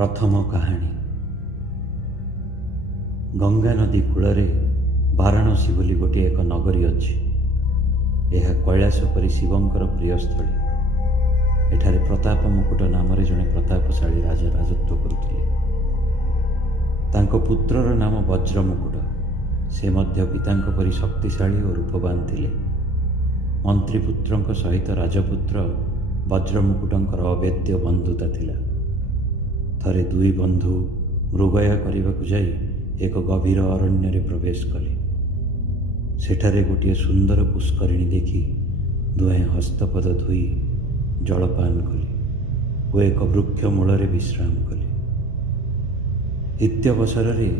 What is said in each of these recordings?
प्रथम कहानी। गंगा नदी कूଳରେ वाराणसी ବୋଲି ଗୋଟିଏ ଏକ ନଗରୀ ଅଛି। ଏହା କୈଳାସ ପରି ଶିବଙ୍କର ପ୍ରିୟସ୍ଥଳୀ। ଏଠାରେ ପ୍ରତାପ ମୁକୁଟ ନାମରେ ଜଣେ ପ୍ରତାପଶାଳୀ ରାଜା ରାଜତ୍ୱ କରୁଥିଲେ। ତାଙ୍କ ପୁତ୍ରର ନାମ ବଜ୍ର ମୁକୁଟ। ସେ ମଧ୍ୟ ପିତାଙ୍କ ପରି ଶକ୍ତିଶାଳୀ ଓ ରୂପବାନ ଥିଲେ। ମନ୍ତ୍ରୀପୁତ୍ରଙ୍କ ସହିତ ରାଜପୁତ୍ର ବଜ୍ର ମୁକୁଟଙ୍କର ଅଭେଦ୍ୟ ବନ୍ଧୁତା ଥିଲା। ଥରେ ଦୁଇ ବନ୍ଧୁ ମୃଗୟା କରିବାକୁ ଯାଇ ଏକ ଗଭୀର ଅରଣ୍ୟରେ ପ୍ରବେଶ କଲେ। ସେଠାରେ ଗୋଟିଏ ସୁନ୍ଦର ପୁଷ୍କରିଣୀ ଦେଖି ଦୁହେଁ ହସ୍ତପଦ ଧୋଇ ଜଳପାନ କଲେ ଓ ଏକ ବୃକ୍ଷ ମୂଳରେ ବିଶ୍ରାମ କଲେ। ଇତ୍ୟବସରରେ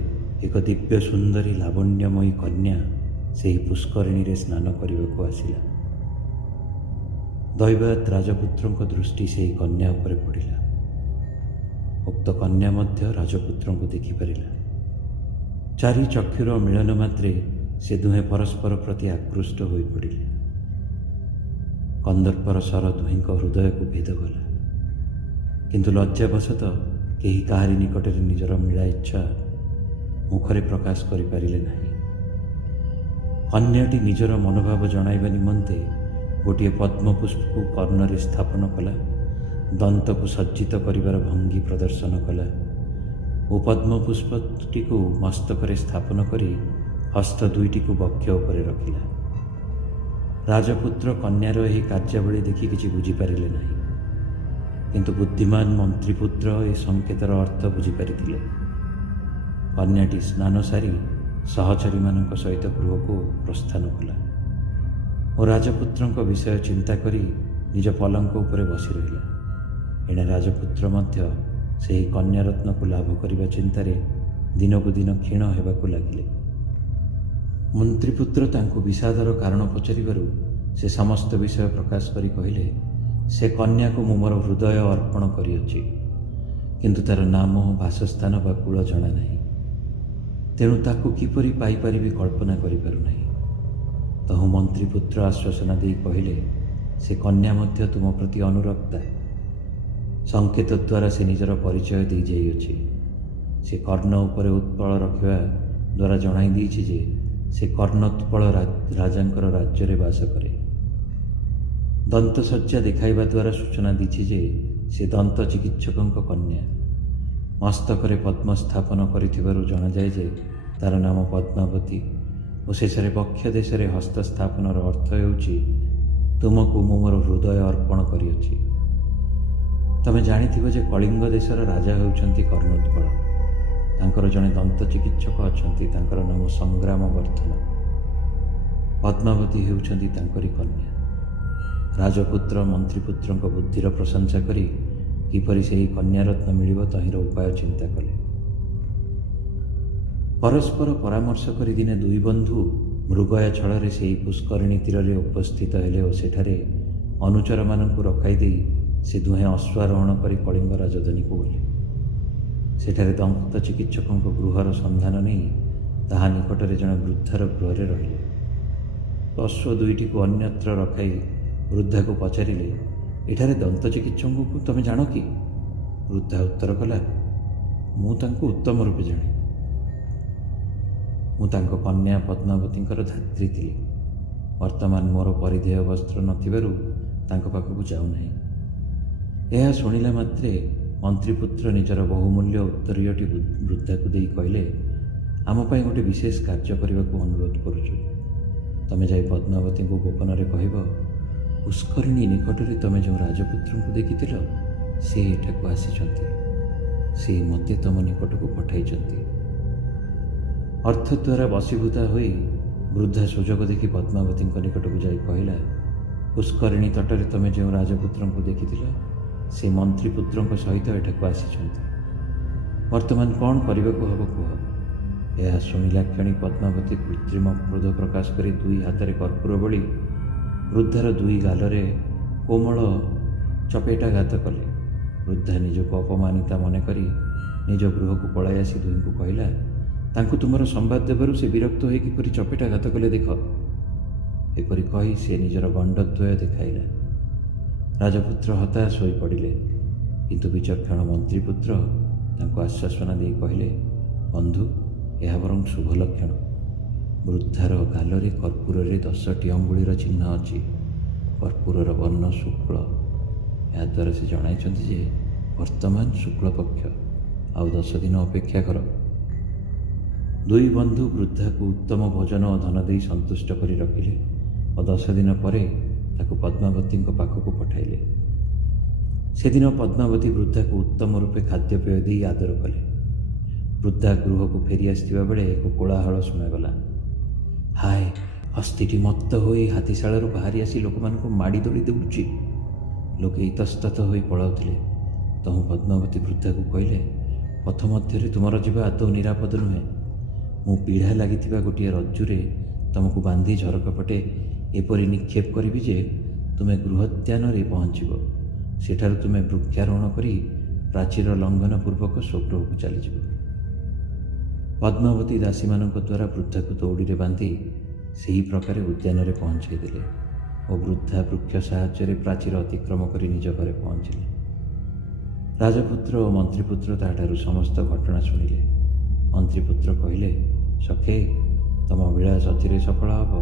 ଏକ ଦିବ୍ୟ ସୁନ୍ଦରୀ ଲାବଣ୍ୟମୟୀ କନ୍ୟା ସେହି ପୁଷ୍କରିଣୀରେ ସ୍ନାନ କରିବାକୁ ଆସିଲା। ଦୈବାତ୍ ରାଜପୁତ୍ରଙ୍କ ଦୃଷ୍ଟି ସେହି କନ୍ୟା ଉପରେ ପଡ଼ିଲା। ଉକ୍ତ କନ୍ୟା ମଧ୍ୟ ରାଜପୁତ୍ରଙ୍କୁ ଦେଖିପାରିଲା। ଚାରି ଚକ୍ଷୁର ମିଳନ ମାତ୍ରେ ସେ ଦୁହେଁ ପରସ୍ପର ପ୍ରତି ଆକୃଷ୍ଟ ହୋଇପଡ଼ିଲେ। କନ୍ଦର୍ପର ସ୍ୱର ଦୁହିଁଙ୍କ ହୃଦୟକୁ ଭେଦ କଲା, କିନ୍ତୁ ଲଜ୍ଜାବଶତଃ କେହି କାହାରି ନିକଟରେ ନିଜର ମିଳା ଇଚ୍ଛା ମୁଖରେ ପ୍ରକାଶ କରିପାରିଲେ ନାହିଁ। କନ୍ୟାଟି ନିଜର ମନୋଭାବ ଜଣାଇବା ନିମନ୍ତେ ଗୋଟିଏ ପଦ୍ମପୁଷ୍ପକୁ କର୍ଣ୍ଣରେ ସ୍ଥାପନ କଲା, ଦନ୍ତକୁ ସଜ୍ଜିତ କରିବାର ଭଙ୍ଗୀ ପ୍ରଦର୍ଶନ କଲା ଓ ପଦ୍ମପୁଷ୍ପଟିକୁ ମସ୍ତକରେ ସ୍ଥାପନ କରି ହସ୍ତ ଦୁଇଟିକୁ ବକ୍ଷ ଉପରେ ରଖିଲା। ରାଜପୁତ୍ର କନ୍ୟାର ଏହି କାର୍ଯ୍ୟାବଳୀ ଦେଖି କିଛି ବୁଝିପାରିଲେ ନାହିଁ, କିନ୍ତୁ ବୁଦ୍ଧିମାନ ମନ୍ତ୍ରୀପୁତ୍ର ଏ ସଂକେତର ଅର୍ଥ ବୁଝିପାରିଥିଲେ। କନ୍ୟାଟି ସ୍ନାନ ସାରି ସହଚରୀମାନଙ୍କ ସହିତ ଗୃହକୁ ପ୍ରସ୍ଥାନ କଲା ଓ ରାଜପୁତ୍ରଙ୍କ ବିଷୟ ଚିନ୍ତା କରି ନିଜ ପଲଙ୍କ ଉପରେ ବସି ରହିଲା। ଏଣେ ରାଜପୁତ୍ର ମଧ୍ୟ ସେହି କନ୍ୟାରତ୍ନକୁ ଲାଭ କରିବା ଚିନ୍ତାରେ ଦିନକୁ ଦିନ କ୍ଷୀଣ ହେବାକୁ ଲାଗିଲେ। ମନ୍ତ୍ରୀପୁତ୍ର ତାଙ୍କୁ ବିଷାଦର କାରଣ ପଚାରିବାରୁ ସେ ସମସ୍ତ ବିଷୟ ପ୍ରକାଶ କରି କହିଲେ, ସେ କନ୍ୟାକୁ ମୁଁ ମୋର ହୃଦୟ ଅର୍ପଣ କରିଅଛି, କିନ୍ତୁ ତାର ନାମ, ବାସସ୍ଥାନ ବା କୂଳ ଜଣା ନାହିଁ। ତେଣୁ ତାକୁ କିପରି ପାଇପାରିବି କଳ୍ପନା କରିପାରୁନାହିଁ। ତହୁଁ ମନ୍ତ୍ରୀପୁତ୍ର ଆଶ୍ୱାସନା ଦେଇ କହିଲେ, ସେ କନ୍ୟା ମଧ୍ୟ ତୁମ ପ୍ରତି ଅନୁରକ୍ତା। ସଂକେତ ଦ୍ୱାରା ସେ ନିଜର ପରିଚୟ ଦେଇଯାଇଅଛି। ସେ କର୍ଣ୍ଣ ଉପରେ ଉତ୍ପଳ ରଖିବା ଦ୍ୱାରା ଜଣାଇ ଦେଇଛି ଯେ ସେ କର୍ଣ୍ଣୋତ୍ପଳ ରାଜାଙ୍କର ରାଜ୍ୟରେ ବାସ କରେ। ଦନ୍ତସଜ୍ଜା ଦେଖାଇବା ଦ୍ୱାରା ସୂଚନା ଦେଇଛି ଯେ ସେ ଦନ୍ତ ଚିକିତ୍ସକଙ୍କ କନ୍ୟା। ମସ୍ତକରେ ପଦ୍ମ ସ୍ଥାପନ କରିଥିବାରୁ ଜଣାଯାଏ ଯେ ତାର ନାମ ପଦ୍ମାବତୀ ଓ ଶେଷରେ ବକ୍ଷ ଦେଶରେ ହସ୍ତ ସ୍ଥାପନର ଅର୍ଥ ହେଉଛି, ତୁମକୁ ମୁଁ ମୋର ହୃଦୟ ଅର୍ପଣ କରିଅଛି। ତମେ ଜାଣିଥିବ ଯେ କଳିଙ୍ଗ ଦେଶର ରାଜା ହେଉଛନ୍ତି କର୍ଣ୍ଣୋତ୍ପଳ। ତାଙ୍କର ଜଣେ ଦନ୍ତ ଚିକିତ୍ସକ ଅଛନ୍ତି, ତାଙ୍କର ନାମ ସଂଗ୍ରାମ ବର୍ଦ୍ଧନ। ପଦ୍ମାବତୀ ହେଉଛନ୍ତି ତାଙ୍କରି କନ୍ୟା। ରାଜପୁତ୍ର ମନ୍ତ୍ରୀପୁତ୍ରଙ୍କ ବୁଦ୍ଧିର ପ୍ରଶଂସା କରି କିପରି ସେହି କନ୍ୟାରତ୍ନ ମିଳିବ ତହିଁର ଉପାୟ ଚିନ୍ତା କଲେ। ପରସ୍ପର ପରାମର୍ଶ କରି ଦିନେ ଦୁଇ ବନ୍ଧୁ ମୃଗୟା ଛଳରେ ସେହି ପୁଷ୍କରିଣୀ ତୀରରେ ଉପସ୍ଥିତ ହେଲେ ଓ ସେଠାରେ ଅନୁଚରମାନଙ୍କୁ ରଖାଇ ଦେଇ ସେ ଦୁହେଁ ଅଶ୍ୱାରୋହଣ କରି କଳିଙ୍ଗ ରାଜଧାନୀକୁ ଗଲେ। ସେଠାରେ ଦନ୍ତ ଚିକିତ୍ସକଙ୍କ ଗୃହର ସନ୍ଧାନ ନେଇ ତାହା ନିକଟରେ ଜଣେ ବୃଦ୍ଧାର ଗୃହରେ ରହିଲେ। ଅଶ୍ଵ ଦୁଇଟିକୁ ଅନ୍ୟତ୍ର ରଖାଇ ବୃଦ୍ଧାକୁ ପଚାରିଲେ, ଏଠାରେ ଦନ୍ତ ଚିକିତ୍ସକଙ୍କୁ ତମେ ଜାଣ କି? ବୃଦ୍ଧା ଉତ୍ତର କଲା, ମୁଁ ତାଙ୍କୁ ଉତ୍ତମ ରୂପେ ଜାଣେ। ମୁଁ ତାଙ୍କ କନ୍ୟା ପଦ୍ମାବତୀଙ୍କର ଧାତ୍ରୀ ଥିଲି। ବର୍ତ୍ତମାନ ମୋର ପରିଧେୟ ବସ୍ତ୍ର ନଥିବାରୁ ତାଙ୍କ ପାଖକୁ ଯାଉନାହିଁ। ଏହା ଶୁଣିଲା ମାତ୍ରେ ମନ୍ତ୍ରୀପୁତ୍ର ନିଜର ବହୁମୂଲ୍ୟ ଉତ୍ତରୀୟଟି ବୃଦ୍ଧାକୁ ଦେଇ କହିଲେ, ଆମ ପାଇଁ ଗୋଟିଏ ବିଶେଷ କାର୍ଯ୍ୟ କରିବାକୁ ଅନୁରୋଧ କରୁଛୁ। ତମେ ଯାଇ ପଦ୍ମାବତୀଙ୍କୁ ଗୋପନରେ କହିବ, ପୁଷ୍କରିଣୀ ନିକଟରେ ତମେ ଯେଉଁ ରାଜପୁତ୍ରଙ୍କୁ ଦେଖିଥିଲ ସେ ଏଠାକୁ ଆସିଛନ୍ତି। ସେ ମୋତେ ତମ ନିକଟକୁ ପଠାଇଛନ୍ତି। ଅର୍ଥ ଦ୍ୱାରା ବଶୀଭୂତା ହୋଇ ବୃଦ୍ଧା ସୁଯୋଗ ଦେଖି ପଦ୍ମାବତୀଙ୍କ ନିକଟକୁ ଯାଇ କହିଲା, ପୁଷ୍କରିଣୀ ତଟରେ ତମେ ଯେଉଁ ରାଜପୁତ୍ରଙ୍କୁ ଦେଖିଥିଲ ସେ ମନ୍ତ୍ରୀପୁତ୍ରଙ୍କ ସହିତ ଏଠାକୁ ଆସିଛନ୍ତି। ବର୍ତ୍ତମାନ କ'ଣ କରିବାକୁ ହେବ କୁହ? ଏହା ଶୁଣିଲା କ୍ଷଣି ପଦ୍ମାବତୀ କୃତ୍ରିମ କ୍ରୋଧ ପ୍ରକାଶ କରି ଦୁଇ ହାତରେ କର୍ପୂର ବୋଳି ବୃଦ୍ଧାର ଦୁଇ ଗାଲରେ କୋମଳ ଚପେଟାଘାତ କଲେ। ବୃଦ୍ଧା ନିଜକୁ ଅପମାନିତା ମନେକରି ନିଜ ଗୃହକୁ ପଳାଇ ଆସି ଦୁହିଁଙ୍କୁ କହିଲା, ତାଙ୍କୁ ତୁମର ସମ୍ବାଦ ଦେବାରୁ ସେ ବିରକ୍ତ ହୋଇ କିପରି ଚପେଟାଘାତ କଲେ ଦେଖ। ଏପରି କହି ସେ ନିଜର ଗଣ୍ଡଦ୍ୱୟ ଦେଖାଇଲା। ରାଜପୁତ୍ର ହତାଶ ହୋଇପଡ଼ିଲେ, କିନ୍ତୁ ବିଚକ୍ଷଣ ମନ୍ତ୍ରୀପୁତ୍ର ତାଙ୍କୁ ଆଶ୍ୱାସନା ଦେଇ କହିଲେ, ବନ୍ଧୁ, ଏହା ବରଂ ଶୁଭ ଲକ୍ଷଣ। ବୃଦ୍ଧାର ଗାଲରେ କର୍ପୂରରେ 10ଟି ଅଙ୍ଗୁଳିର ଚିହ୍ନ ଅଛି। କର୍ପୂରର ବର୍ଣ୍ଣ ଶୁକ୍ଳ। ଏହାଦ୍ୱାରା ସେ ଜଣାଇଛନ୍ତି ଯେ ବର୍ତ୍ତମାନ ଶୁକ୍ଳପକ୍ଷ, ଆଉ 10 ଦିନ ଅପେକ୍ଷା କର। ଦୁଇ ବନ୍ଧୁ ବୃଦ୍ଧାକୁ ଉତ୍ତମ ଭୋଜନ ଓ ଧନ ଦେଇ ସନ୍ତୁଷ୍ଟ କରି ରଖିଲେ ଓ 10 ଦିନ ପରେ ତାକୁ ପଦ୍ମାବତୀଙ୍କ ପାଖକୁ ପଠାଇଲେ। ସେଦିନ ପଦ୍ମାବତୀ ବୃଦ୍ଧାକୁ ଉତ୍ତମ ରୂପେ ଖାଦ୍ୟପେୟ ଦେଇ ଆଦର କଲେ। ବୃଦ୍ଧା ଗୃହକୁ ଫେରି ଆସିଥିବା ବେଳେ ଏକ କୋଳାହଳ ଶୁଣାଗଲା। ହାୟ, ହସ୍ତିଟି ମତ୍ତ ହୋଇ ହାତୀଶାଳରୁ ବାହାରି ଆସି ଲୋକମାନଙ୍କୁ ମାଡ଼ି ଦୋଳି ଦେଉଛି। ଲୋକେ ଇତସ୍ତତ ହୋଇ ପଳାଉଥିଲେ। ତହୁଁ ପଦ୍ମାବତୀ ବୃଦ୍ଧାକୁ କହିଲେ, ପଥ ମଧ୍ୟରେ ତୁମର ଯିବା ଆଦୌ ନିରାପଦ ନୁହେଁ। ମୁଁ ପିଢ଼ା ଲାଗିଥିବା ଗୋଟିଏ ରଜ୍ଜୁରେ ତୁମକୁ ବାନ୍ଧି ଝରକା ପଟେ ଏପରି ନିକ୍ଷେପ କରିବି ଯେ ତୁମେ ଗୃହୋଦ୍ୟାନରେ ପହଞ୍ଚିବ। ସେଠାରୁ ତୁମେ ବୃକ୍ଷାରୋହଣ କରି ପ୍ରାଚୀର ଲଙ୍ଘନ ପୂର୍ବକ ସ୍ୱଗୃହକୁ ଚାଲିଯିବ। ପଦ୍ମାବତୀ ଦାସୀମାନଙ୍କ ଦ୍ୱାରା ବୃଦ୍ଧାକୁ ଦୌଡ଼ିରେ ବାନ୍ଧି ସେହି ପ୍ରକାରେ ଉଦ୍ୟାନରେ ପହଞ୍ଚାଇ ଦେଲେ ଓ ବୃଦ୍ଧା ବୃକ୍ଷ ସାହାଯ୍ୟରେ ପ୍ରାଚୀର ଅତିକ୍ରମ କରି ନିଜ ଘରେ ପହଞ୍ଚିଲେ। ରାଜପୁତ୍ର ଓ ମନ୍ତ୍ରୀପୁତ୍ର ତାହାଠାରୁ ସମସ୍ତ ଘଟଣା ଶୁଣିଲେ। ମନ୍ତ୍ରୀପୁତ୍ର କହିଲେ, ସଖେ, ତମ ଅଭିଳାଷ ଅଚିରେ ସଫଳ ହେବ।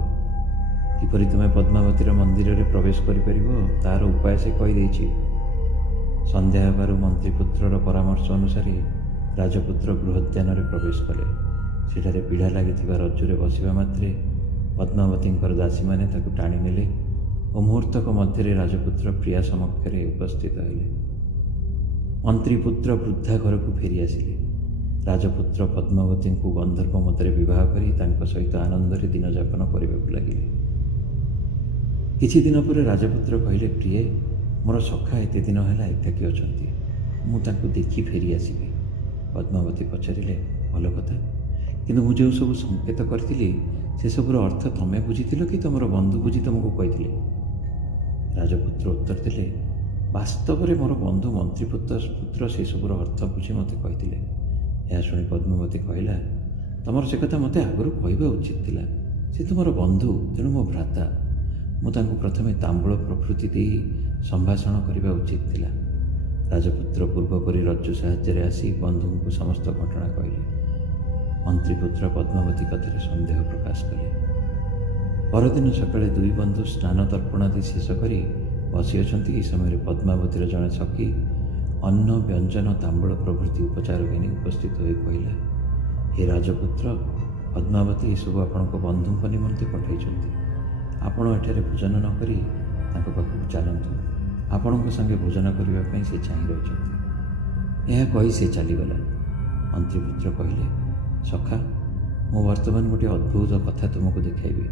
କିପରି ତୁମେ ପଦ୍ମାବତୀର ମନ୍ଦିରରେ ପ୍ରବେଶ କରିପାରିବ ତାହାର ଉପାୟ ସେ କହିଦେଇଛି। ସନ୍ଧ୍ୟା ହେବାରୁ ମନ୍ତ୍ରୀପୁତ୍ରର ପରାମର୍ଶ ଅନୁସାରେ ରାଜପୁତ୍ର ଗୃହୋଦ୍ୟାନରେ ପ୍ରବେଶ କଲେ। ସେଠାରେ ପିଢ଼ା ଲାଗିଥିବା ରଜ୍ଜୁରେ ବସିବା ମାତ୍ରେ ପଦ୍ମାବତୀଙ୍କର ଦାସୀମାନେ ତାକୁ ଟାଣି ନେଲେ ଓ ମୁହୂର୍ତ୍ତକ ମଧ୍ୟରେ ରାଜପୁତ୍ର ପ୍ରିୟା ସମକ୍ଷରେ ଉପସ୍ଥିତ ହେଲେ। ମନ୍ତ୍ରୀପୁତ୍ର ବୃଦ୍ଧା ଘରକୁ ଫେରି ଆସିଲେ। ରାଜପୁତ୍ର ପଦ୍ମାବତୀଙ୍କୁ ଗନ୍ଧର୍ବ ମତରେ ବିବାହ କରି ତାଙ୍କ ସହିତ ଆନନ୍ଦରେ ଦିନଯାପନ କରିବାକୁ ଲାଗିଲେ। କିଛି ଦିନ ପରେ ରାଜପୁତ୍ର କହିଲେ, ପ୍ରିୟେ, ମୋର ସଖା ଏତେ ଦିନ ହେଲା ଏକାକୀ ଅଛନ୍ତି। ମୁଁ ତାଙ୍କୁ ଦେଖି ଫେରି ଆସିବି। ପଦ୍ମାବତୀ ପଚାରିଲେ, ଭଲ କଥା, କିନ୍ତୁ ମୁଁ ଯେଉଁ ସବୁ ସଂକେତ କରିଥିଲି ସେସବୁର ଅର୍ଥ ତମେ ବୁଝିଥିଲ କି ତମର ବନ୍ଧୁ ବୁଝି ତୁମକୁ କହିଥିଲେ? ରାଜପୁତ୍ର ଉତ୍ତର ଦେଲେ, ବାସ୍ତବରେ ମୋର ବନ୍ଧୁ ମନ୍ତ୍ରୀପୁତ୍ର ସେସବୁର ଅର୍ଥ ବୁଝି ମୋତେ କହିଥିଲେ। ଏହା ଶୁଣି ପଦ୍ମାବତୀ କହିଲା, ତମର ସେ କଥା ମୋତେ ଆଗରୁ କହିବା ଉଚିତ ଥିଲା। ସେ ତୁମର ବନ୍ଧୁ, ତେଣୁ ମୋ ଭ୍ରାତା। ମୁଁ ତାଙ୍କୁ ପ୍ରଥମେ ତାମ୍ବୁଳ ପ୍ରଭୃତି ଦେଇ ସମ୍ଭାଷଣ କରିବା ଉଚିତ ଥିଲା। ରାଜପୁତ୍ର ପୂର୍ବପରି ରଜ୍ଜୁ ସାହାଯ୍ୟରେ ଆସି ବନ୍ଧୁଙ୍କୁ ସମସ୍ତ ଘଟଣା କହିଲେ। ମନ୍ତ୍ରୀପୁତ୍ର ପଦ୍ମାବତୀ କଥାରେ ସନ୍ଦେହ ପ୍ରକାଶ କଲେ। ପରଦିନ ସକାଳେ ଦୁଇ ବନ୍ଧୁ ସ୍ନାନ ତର୍ପଣାଦି ଶେଷ କରି ବସିଅଛନ୍ତି। ଏହି ସମୟରେ ପଦ୍ମାବତୀର ଜଣେ ସଖୀ ଅନ୍ନ, ବ୍ୟଞ୍ଜନ, ତାମ୍ବୁଳ ପ୍ରଭୃତି ଉପଚାର ଘେନି ଉପସ୍ଥିତ ହୋଇ କହିଲା, ହେ ରାଜପୁତ୍ର, ପଦ୍ମାବତୀ ଏସବୁ ଆପଣଙ୍କ ବନ୍ଧୁଙ୍କ ନିମନ୍ତେ ପଠାଇଛନ୍ତି। ଆପଣ ଏଠାରେ ଭୋଜନ ନ କରି ତାଙ୍କ ପାଖକୁ ଚାଲନ୍ତୁ। ଆପଣଙ୍କ ସାଙ୍ଗେ ଭୋଜନ କରିବା ପାଇଁ ସେ ଚାହିଁ ରହିଛନ୍ତି। ଏହା କହି ସେ ଚାଲିଗଲା। ମନ୍ତ୍ରୀପୁତ୍ର କହିଲେ, ସଖା, ମୁଁ ବର୍ତ୍ତମାନ ଗୋଟିଏ ଅଦ୍ଭୁତ କଥା ତୁମକୁ ଦେଖାଇବି।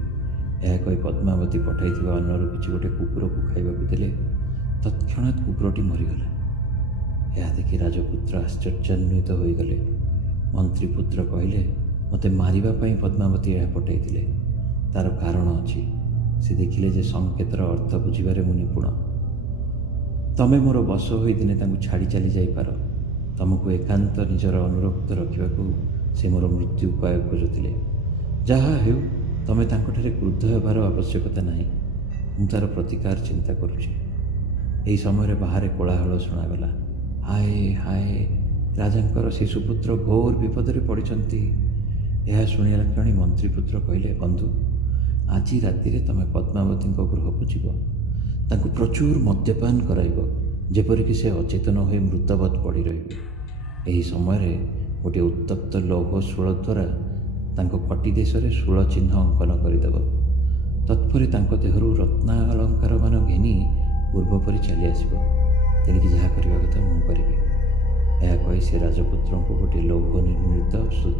ଏହା କହି ପଦ୍ମାବତୀ ପଠାଇଥିବା ଅନ୍ନରୁ କିଛି ଗୋଟିଏ କୁକୁରକୁ ଖାଇବାକୁ ଦେଲେ। ତତ୍କ୍ଷଣାତ୍ କୁକୁରଟି ମରିଗଲା। ଏହା ଦେଖି ରାଜପୁତ୍ର ଆଶ୍ଚର୍ଯ୍ୟାନ୍ୱିତ ହୋଇଗଲେ। ମନ୍ତ୍ରୀପୁତ୍ର କହିଲେ, ମୋତେ ମାରିବା ପାଇଁ ପଦ୍ମାବତୀ ଏହା ପଠାଇଥିଲେ। ତାର କାରଣ ଅଛି। ସେ ଦେଖିଲେ ଯେ ସଂକେତର ଅର୍ଥ ବୁଝିବାରେ ମୁଁ ନିପୁଣ। ତମେ ମୋର ବଶ ହୋଇ ଦିନେ ତାଙ୍କୁ ଛାଡ଼ି ଚାଲି ଯାଇପାର। ତମକୁ ଏକାନ୍ତ ନିଜର ଅନୁରକ୍ତ ରଖିବାକୁ ସେ ମୋର ମୃତ୍ୟୁ ଉପାୟ ଖୋଜୁଥିଲେ। ଯାହା ହେଉ, ତମେ ତାଙ୍କଠାରେ କ୍ରୁଦ୍ଧ ହେବାର ଆବଶ୍ୟକତା ନାହିଁ। ମୁଁ ତାର ପ୍ରତିକାର ଚିନ୍ତା କରୁଛି। ଏହି ସମୟରେ ବାହାରେ କୋଳାହଳ ଶୁଣାଗଲା। ହାୟ ହାୟ, ରାଜାଙ୍କର ସେ ସୁପୁତ୍ର ଘୋର ବିପଦରେ ପଡ଼ିଛନ୍ତି। ଏହା ଶୁଣିଲା କ୍ଷଣି ମନ୍ତ୍ରୀପୁତ୍ର କହିଲେ, ବନ୍ଧୁ, ଆଜି ରାତିରେ ତମେ ପଦ୍ମାବତୀଙ୍କ ଗୃହକୁ ଯିବ। ତାଙ୍କୁ ପ୍ରଚୁର ମଦ୍ୟପାନ କରାଇବ, ଯେପରିକି ସେ ଅଚେତନ ହୋଇ ମୃତବତ୍ ପଡ଼ି ରହିବେ। ଏହି ସମୟରେ ଗୋଟିଏ ଉତ୍ତପ୍ତ ଲୌହ ଶୂଳ ଦ୍ୱାରା ତାଙ୍କ କଟି ଦେଶରେ ଶୂଳ ଚିହ୍ନ ଅଙ୍କନ କରିଦେବ। ତତ୍ପରେ ତାଙ୍କ ଦେହରୁ ରତ୍ନାଳଙ୍କାରମାନ ଘେନି ପୂର୍ବପରି ଚାଲି ଆସିବ। ତେଣିକି ଯାହା କରିବା କଥା ମୁଁ କରିବି। ଏହା କହି ସେ ରାଜପୁତ୍ରଙ୍କୁ ଗୋଟିଏ ଲୌହ ନିର୍ମିତ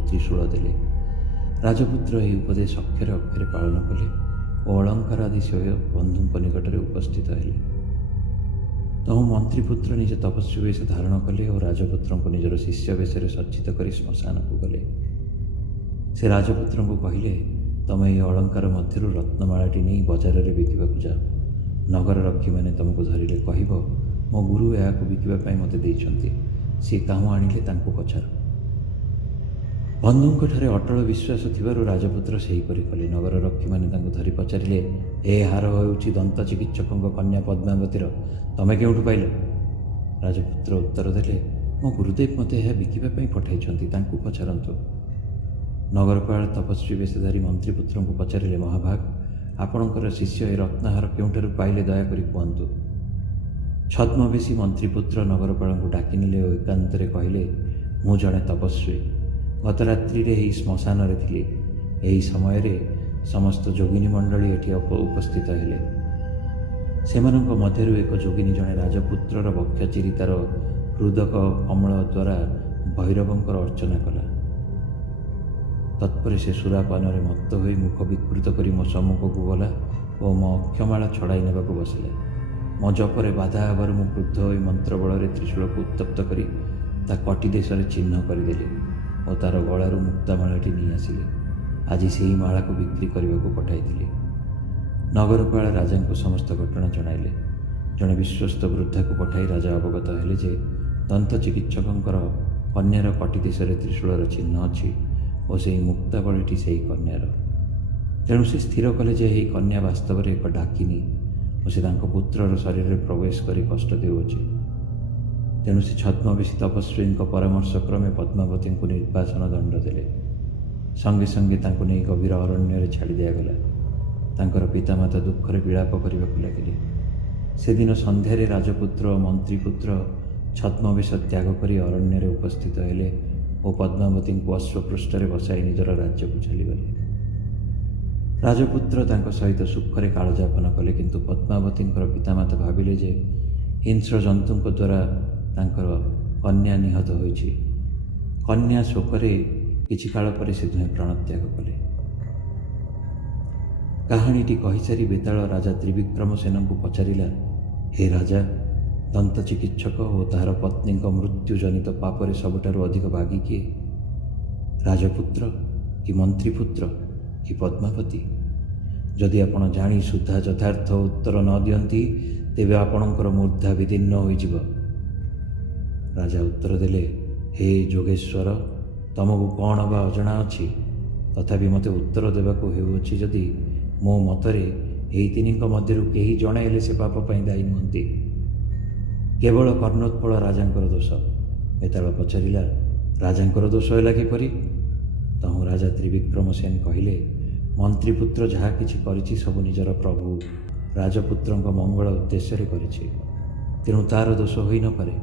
ତ୍ରିଶୂଳ ଦେଲେ। ରାଜପୁତ୍ର ଏହି ଉପଦେଶ ଅକ୍ଷରେ ଅକ୍ଷରେ ପାଳନ କଲେ ଓ ଅଳଙ୍କାର ଆଦି ସହ ବନ୍ଧୁଙ୍କ ନିକଟରେ ଉପସ୍ଥିତ ହେଲେ। ତହୁଁ ମନ୍ତ୍ରୀପୁତ୍ର ନିଜ ତପସ୍ୱୀ ବେଶ ଧାରଣ କଲେ ଓ ରାଜପୁତ୍ରଙ୍କୁ ନିଜର ଶିଷ୍ୟ ବେଶରେ ସଜ୍ଜିତ କରି ଶ୍ମଶାନକୁ ଗଲେ। ସେ ରାଜପୁତ୍ରଙ୍କୁ କହିଲେ, ତମେ ଏହି ଅଳଙ୍କାର ମଧ୍ୟରୁ ରତ୍ନମାଳାଟି ନେଇ ବଜାରରେ ବିକିବାକୁ ଯାଅ। ନଗର ରକ୍ଷୀମାନେ ତମକୁ ଧରିଲେ କହିବ, ମୋ ଗୁରୁ ଏହାକୁ ବିକିବା ପାଇଁ ମୋତେ ଦେଇଛନ୍ତି। ସିଏ କାହୁଁ ଆଣିଲେ ତାଙ୍କୁ ପଚାର। ବନ୍ଧୁଙ୍କଠାରେ ଅଟଳ ବିଶ୍ୱାସ ଥିବାରୁ ରାଜପୁତ୍ର ସେହିପରି କଲେ। ନଗର ରକ୍ଷୀମାନେ ତାଙ୍କୁ ଧରି ପଚାରିଲେ, ଏ ହାର ହେଉଛି ଦନ୍ତ ଚିକିତ୍ସକଙ୍କ କନ୍ୟା ପଦ୍ମାବତୀର। ତମେ କେଉଁଠୁ ପାଇଲ? ରାଜପୁତ୍ର ଉତ୍ତର ଦେଲେ, ମୋ ଗୁରୁଦେବ ମୋତେ ଏହା ବିକିବା ପାଇଁ ପଠାଇଛନ୍ତି, ତାଙ୍କୁ ପଚାରନ୍ତୁ। ନଗରପାଳ ତପସ୍ୱୀ ବେଶଧାରୀ ମନ୍ତ୍ରୀପୁତ୍ରଙ୍କୁ ପଚାରିଲେ, ମହାଭାଗ, ଆପଣଙ୍କର ଶିଷ୍ୟ ଏ ରତ୍ନହାର କେଉଁଠାରୁ ପାଇଲେ ଦୟାକରି କୁହନ୍ତୁ। ଛଦ୍ମବେଶୀ ମନ୍ତ୍ରୀପୁତ୍ର ନଗରପାଳଙ୍କୁ ଡାକିନେଲେ ଓ ଏକାନ୍ତରେ କହିଲେ, ମୁଁ ଜଣେ ତପସ୍ୱୀ। ଗତ ରାତ୍ରିରେ ଏହି ଶ୍ମଶାନରେ ଥିଲି। ଏହି ସମୟରେ ସମସ୍ତ ଯୋଗିନୀ ମଣ୍ଡଳୀ ଏଠି ଉପସ୍ଥିତ ହେଲେ। ସେମାନଙ୍କ ମଧ୍ୟରୁ ଏକ ଯୋଗିନୀ ଜଣେ ରାଜପୁତ୍ରର ବକ୍ଷ ଚିରି ତାର ହୃଦକ କମଳ ଦ୍ୱାରା ଭୈରବଙ୍କର ଅର୍ଚ୍ଚନା କଲା। ତତ୍ପରେ ସେ ସୁରାପାନରେ ମତ୍ତ ହୋଇ ମୁଖ ବିକୃତ କରି ମୋ ସମ୍ମୁଖକୁ ଗଲା ଓ ମୋ ଅକ୍ଷମାଳ ଛଡ଼ାଇ ନେବାକୁ ବସିଲା। ମୋ ଜପରେ ବାଧା ହେବାରୁ ମୁଁ କ୍ରୁଦ୍ଧ ହୋଇ ମନ୍ତ୍ର ବଳରେ ତ୍ରିଶୂଳକୁ ଉତ୍ତପ୍ତ କରି ତା କଟି ଦେଶରେ ଚିହ୍ନ କରିଦେଲି ଓ ତାର ଗଳାରୁ ମୁକ୍ତାମାଳାଟି ନେଇ ଆସିଲି। ଆଜି ସେହି ମାଳାକୁ ବିକ୍ରି କରିବାକୁ ପଠାଇଥିଲି। ନଗରପାଳ ରାଜାଙ୍କୁ ସମସ୍ତ ଘଟଣା ଜଣାଇଲେ। ଜଣେ ବିଶ୍ୱସ୍ତ ବୃଦ୍ଧାକୁ ପଠାଇ ରାଜା ଅବଗତ ହେଲେ ଯେ ଦନ୍ତ ଚିକିତ୍ସକଙ୍କର କନ୍ୟାର କଟି ଦେଶରେ ତ୍ରିଶୂଳର ଚିହ୍ନ ଅଛି ଓ ସେହି ମୁକ୍ତାବଳୀଟି ସେହି କନ୍ୟାର। ତେଣୁ ସେ ସ୍ଥିର କଲେ ଯେ ଏହି କନ୍ୟା ବାସ୍ତବରେ ଏକ ଡାକିନୀ ଓ ସେ ତାଙ୍କ ପୁତ୍ରର ଶରୀରରେ ପ୍ରବେଶ କରି କଷ୍ଟ ଦେଉଅଛି। ତେଣୁ ସେ ଛଦ୍ମବେଶୀ ତପସ୍ୱୀଙ୍କ ପରାମର୍ଶ କ୍ରମେ ପଦ୍ମାବତୀଙ୍କୁ ନିର୍ବାସନ ଦଣ୍ଡ ଦେଲେ। ସଙ୍ଗେ ସଙ୍ଗେ ତାଙ୍କୁ ନେଇ ଗଭୀର ଅରଣ୍ୟରେ ଛାଡ଼ି ଦିଆଗଲା। ତାଙ୍କର ପିତାମାତା ଦୁଃଖରେ ବିଳାପ କରିବାକୁ ଲାଗିଲେ। ସେଦିନ ସନ୍ଧ୍ୟାରେ ରାଜପୁତ୍ର ଓ ମନ୍ତ୍ରୀପୁତ୍ର ଛଦ୍ମବେଶ ତ୍ୟାଗ କରି ଅରଣ୍ୟରେ ଉପସ୍ଥିତ ହେଲେ ଓ ପଦ୍ମାବତୀଙ୍କୁ ଅଶ୍ୱପୃଷ୍ଠରେ ବସାଇ ନିଜର ରାଜ୍ୟକୁ ଚାଲିଗଲେ। ରାଜପୁତ୍ର ତାଙ୍କ ସହିତ ସୁଖରେ କାଳଯାପନ କଲେ, କିନ୍ତୁ ପଦ୍ମାବତୀଙ୍କର ପିତାମାତା ଭାବିଲେ ଯେ ହିଂସ୍ର ଜନ୍ତୁଙ୍କ ଦ୍ୱାରା ତାଙ୍କର କନ୍ୟା ନିହତ ହୋଇଛି। କନ୍ୟା ଶୋକରେ କିଛି କାଳ ପରେ ସେ ଦୁହେଁ ପ୍ରାଣତ୍ୟାଗ କଲେ। କାହାଣୀଟି କହିସାରି ବେତାଳ ରାଜା ତ୍ରିବିକ୍ରମସେନଙ୍କୁ ପଚାରିଲା, ହେ ରାଜା, ଦନ୍ତ ଚିକିତ୍ସକ ଓ ତାହାର ପତ୍ନୀଙ୍କ ମୃତ୍ୟୁଜନିତ ପାପରେ ସବୁଠାରୁ ଅଧିକ ଭାଗୀ କିଏ? ରାଜପୁତ୍ର କି ମନ୍ତ୍ରୀପୁତ୍ର କି ପଦ୍ମାବତୀ? ଯଦି ଆପଣ ଜାଣି ସୁଦ୍ଧା ଯଥାର୍ଥ ଉତ୍ତର ନ ଦିଅନ୍ତି ତେବେ ଆପଣଙ୍କର ମୂର୍ଦ୍ଧା ବିଦୀର୍ଣ୍ଣ ହୋଇଯିବ। ରାଜା ଉତ୍ତର ଦେଲେ, ହେ ଯୋଗେଶ୍ୱର, ତମକୁ କ'ଣ ବା ଅଜଣା ଅଛି? ତଥାପି ମୋତେ ଉତ୍ତର ଦେବାକୁ ହେଉଅଛି ଯଦି ମୋ ମତରେ ଏହି ତିନିଙ୍କ ମଧ୍ୟରୁ କେହି ଜଣେ ହେଲେ ସେ ପାପ ପାଇଁ ଦାୟୀ ନୁହନ୍ତି। କେବଳ କର୍ଣ୍ଣୋତ୍ପଳ ରାଜାଙ୍କର ଦୋଷ। ବେତାଳ ପଚାରିଲା, ରାଜାଙ୍କର ଦୋଷ ହେଲା କିପରି? ତହୁଁ ରାଜା ତ୍ରିବିକ୍ରମସେନ କହିଲେ, ମନ୍ତ୍ରୀପୁତ୍ର ଯାହା କିଛି କରିଛି ସବୁ ନିଜର ପ୍ରଭୁ ରାଜପୁତ୍ରଙ୍କ ମଙ୍ଗଳ ଉଦ୍ଦେଶ୍ୟରେ କରିଛି, ତେଣୁ ତାର ଦୋଷ ହୋଇନପାରେ।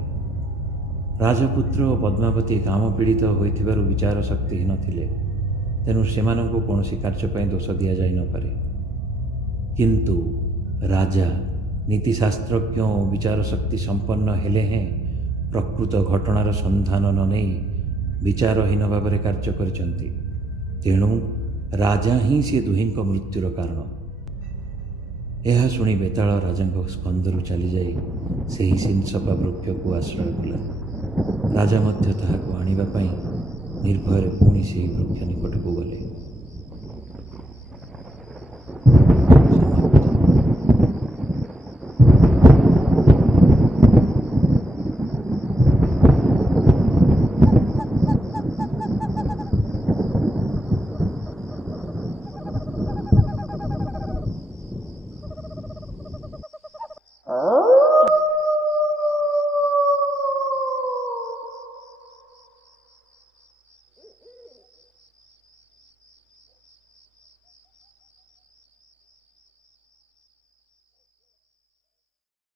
ରାଜପୁତ୍ର ଓ ପଦ୍ମାବତୀ କାମ ପୀଡ଼ିତ ହୋଇଥିବାରୁ ବିଚାର ଶକ୍ତିହୀନ ଥିଲେ, ତେଣୁ ସେମାନଙ୍କୁ କୌଣସି କାର୍ଯ୍ୟ ପାଇଁ ଦୋଷ ଦିଆଯାଇ ନପାରେ। କିନ୍ତୁ ରାଜା ନୀତିଶାସ୍ତ୍ରଜ୍ଞ ଓ ବିଚାର ଶକ୍ତି ସମ୍ପନ୍ନ ହେଲେ ହେଁ ପ୍ରକୃତ ଘଟଣାର ସନ୍ଧାନ ନ ନେଇ ବିଚାରହୀନ ଭାବରେ କାର୍ଯ୍ୟ କରିଛନ୍ତି। ତେଣୁ ରାଜା ହିଁ ସେ ଦୁହିଁଙ୍କ ମୃତ୍ୟୁର କାରଣ। ଏହା ଶୁଣି ବେତାଳ ରାଜାଙ୍କ ସ୍କନ୍ଧରୁ ଚାଲିଯାଇ ସେହି ସିଂସପା ବୃକ୍ଷକୁ ଆଶ୍ରୟ କଲା। ରାଜା ମଧ୍ୟ ତାହାକୁ ଆଣିବା ପାଇଁ ନିର୍ଭୟରେ ପୁଣି ସେହି ବୃକ୍ଷ ନିକଟକୁ ଗଲେ।